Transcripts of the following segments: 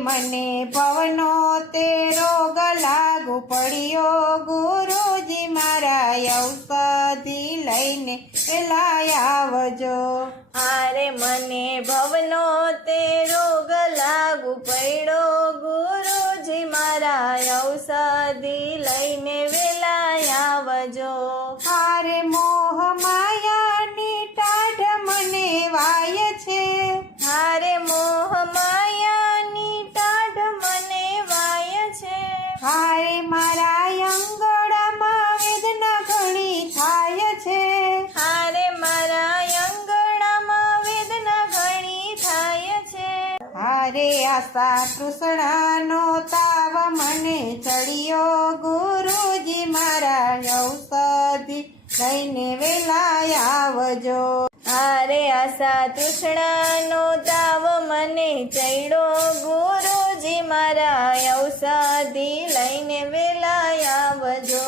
મને પવનો તે રોગ લાગુ પડ્યો, ગુરુજી મારા ઔષધિ લઈને વેલા આવજો. હારે મને ભવનો તે રોગ લાગુ પડ્યો, ગુરુજી મારા ઔષધિ લઈને વેલા આવજો. હારે મોહ માયાની ટાઢ મને વાય છે, હારે મોહ હારે મારા અંગડામાં વેદના ઘણી થાય છે, હારે મારા અંગડામાં વેદના ઘણી થાય છે. હારે આશા તૃષ્ણાનો તાવ મને ચડ્યો, ગુરુજી મારા ઔષધિ લઈને વેલા આવજો. હારે આશા તૃષ્ણાનો તાવ મને ચડ્યો, ગુરુજી મારા ઔષધિ લઈને વેલા આવજો.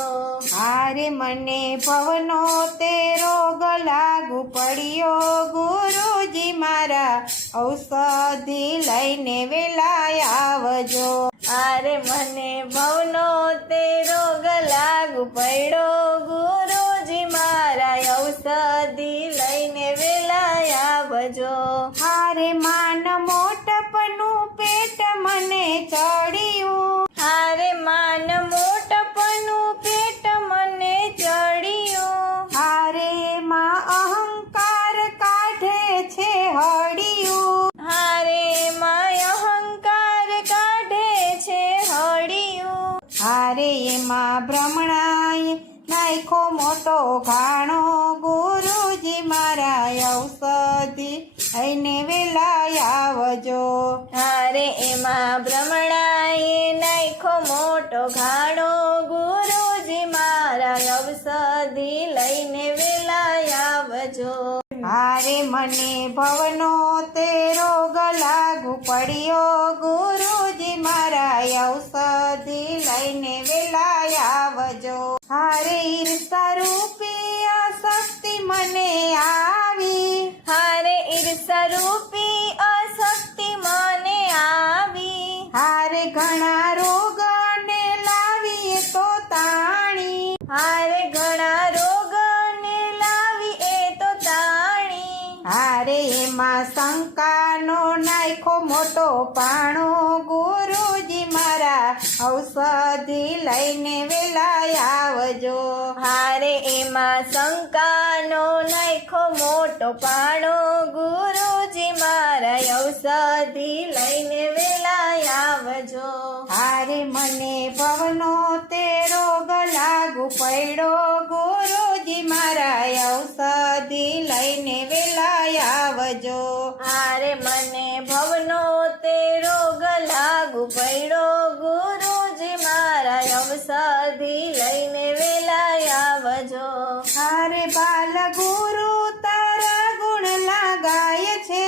હારે મને પવનો તે રોગ લાગુ પડ્યો, ગુરુજી મારા ઔષધિ લઈને વેલા આવજો. હારે મને ભવનો તે રોગ લાગુ પડ્યો, ગુરુજી મારા ઔષધિ લઈને વેલા આવજો. હારે માન મોટપનું પેટ મને ચડ્યું, હારે માન મોટપનું પેટ મને ચડ્યું, હારે માં અહંકાર કાઢે છે હળિયું, હારે માં અહંકાર કાઢે છે હળિયું, હારે એમાં ભ્રમણાએ નાખો મોટો ઘાણો, ગુરુજી મારા ઔષધિ લઈને વેલા આવજો. હારે એમાં ભ્રમણાએ નાખો મોટો ઘાણો, ગુરુજી મારા ઔષધિ લઈને વેલા આવજો. હારે મને ભવનો તે રોગ લાગુ પડ્યો, ગુરુજી મારા ઔષધિ લઈને વેલા આવજો. હારે ઈર્ષા રૂપી અશક્તિ મને આવી, હારે ઈર્ષા રૂપી અશક્તિ મને આવી, હારે ઘણા રોગને લાવી તો તાણી, હારે ઘણા રોગને લાવી એ તો તાણી, હારે એમાં શંકાનો નાખો મોટો પાણો, ગુરુજી મારા ઔષધિ લઈને વેલા આવજો. હારે એમાં શંકાનો નાખો મોટો પાણો, ગુરુજી મારા ઔષધિ લઈને વેલા આવજો. હારે મને ભવનો તે રોગ લાગુ પડ્યો, ગુરુજી મારા ઔષધિ લઈને વેલા આવજો. હારે મને ભવનો તે રોગ લાગુ પડ્યો, ગુરુજી મારા ઔષધિ લઈને વેલા આવજો. હારે બાલ ગુરુ તારા ગુણ લાગાય છે,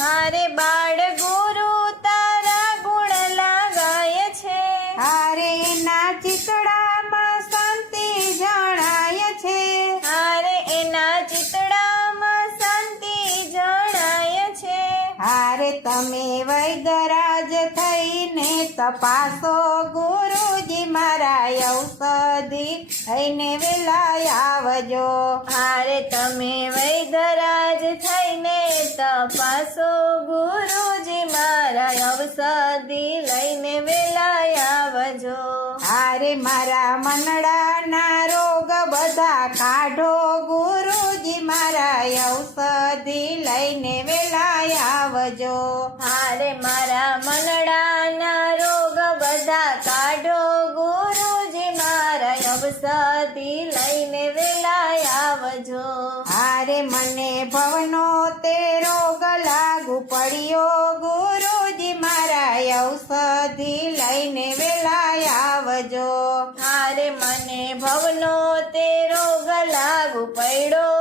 હારે બાળ ગુરુ તારા ગુણ લાગાય છે, હારે એના ચિતડામાં શાંતિ જણાય છે, હારે એના ચિતડામાં શાંતિ જણાય છે. હારે તમે વૈદરાજ થઈને તપાસો, ગુરુજી મારા ઔષધિ લઈને વેલા આવજો. હારે તમે વૈદરાજ થઈને તપાસો, ગુરુજી મારા ઔષધિ લઈને વેલા આવજો. હારે મારા મનડાના રોગ બધા કાઢો, ગુરુજી મારા ઔષધિ લઈને વેલા આવજો. હારે મારા મનડાના રોગ બધા કાઢો, ગુરુજી મારા ઔષધિ લઈને વેલા આવજો. હારે મને ભવનો તે રોગ લાગુ પડ્યો, ગુરુજી મારા ઔષધિ લઈને વેલા આવજો. હારે મને ભવનો તે રોગ લાગુ પડ્યો,